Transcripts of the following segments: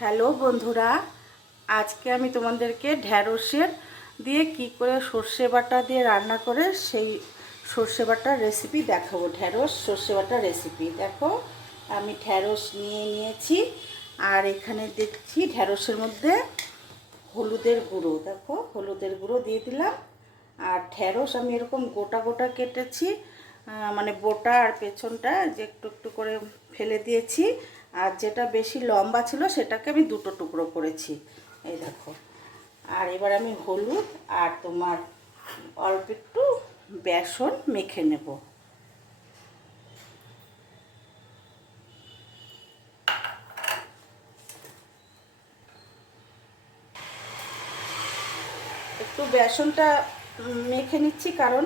Hello বন্ধুরা, আজকে আমি তোমাদেরকে ঢ্যাঁড়সের দিয়ে কি করে সর্ষে বাটা দিয়ে রান্না করে সেই সর্ষে বাটার রেসিপি দেখাবো। ঢ্যাঁড়স সর্ষে বাটার রেসিপি দেখো, আমি ঢ্যাঁড়স নিয়েছি। আর এখানে দেখছি ঢ্যাঁড়সের মধ্যে হলুদের গুঁড়ো, দেখো হলুদের গুঁড়ো দিয়ে দিলাম। আর ঢ্যাঁড়স আমি এরকম গোটা গোটা কেটেছি, মানে বোটা আর পেছনটা যে একটু একটু করে ফেলে দিয়েছি। আর যেটা বেশি লম্বা ছিল সেটাকে আমি দুটো টুকরো করেছি, এই দেখো। আর এবার আমি হলুদ আর তোমার অল্প একটু বেসন মেখে নেব। একটু বেসনটা মেখে নিচ্ছি, কারণ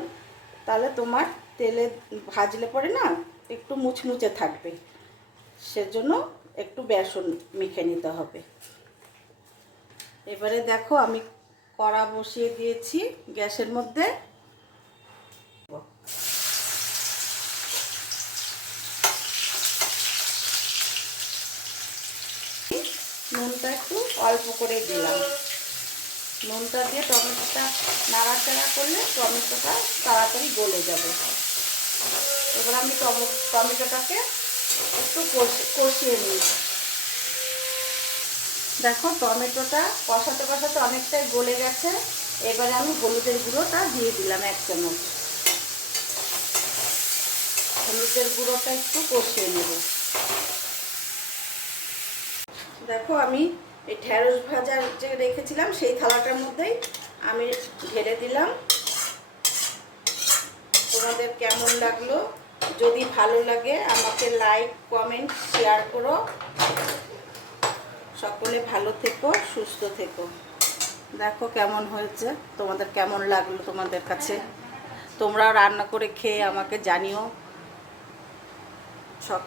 তাহলে তোমার তেলে ভাজলে পরে না একটু মুচমুচে থাকবে, সেজন্য একটু বেসন মেখে নিতে হবে। এবারে দেখো আমি কড়া বসিয়ে দিয়েছি গ্যাসের মধ্যে। নুনটা একটু অল্প করে দিলাম। নুনটা দিয়ে টমেটোটা নাড়াচাড়া করলে টমেটোটা তাড়াতাড়ি গলে যাবে। এবার আমি টমেটোটাকে একটু কষিয়ে নিই। দেখো টমেটোটা কষাতে কষাতে অনেকটাই গলে গেছে। এবারে আমি হলুদের গুঁড়োটা দিয়ে দিলাম 1 চামচ। হলুদের গুঁড়োটা একটু কষিয়ে নেব। দেখো আমি এই ঢ্যাঁড়স ভাজা যে রেখেছিলাম সেই থালাটার মধ্যেই আমি ঢেলে দিলাম। তোমাদের কেমন লাগলো? যদি ভালো লাগে আমাকে লাইক কমেন্ট শেয়ার করো। সকলে ভালো থেকো, সুস্থ থেকো। দেখো কেমন হয়েছে, তোমাদের কেমন লাগলো, তোমাদের কাছে তোমরা রান্না করে খেয়ে আমাকে জানিও। সব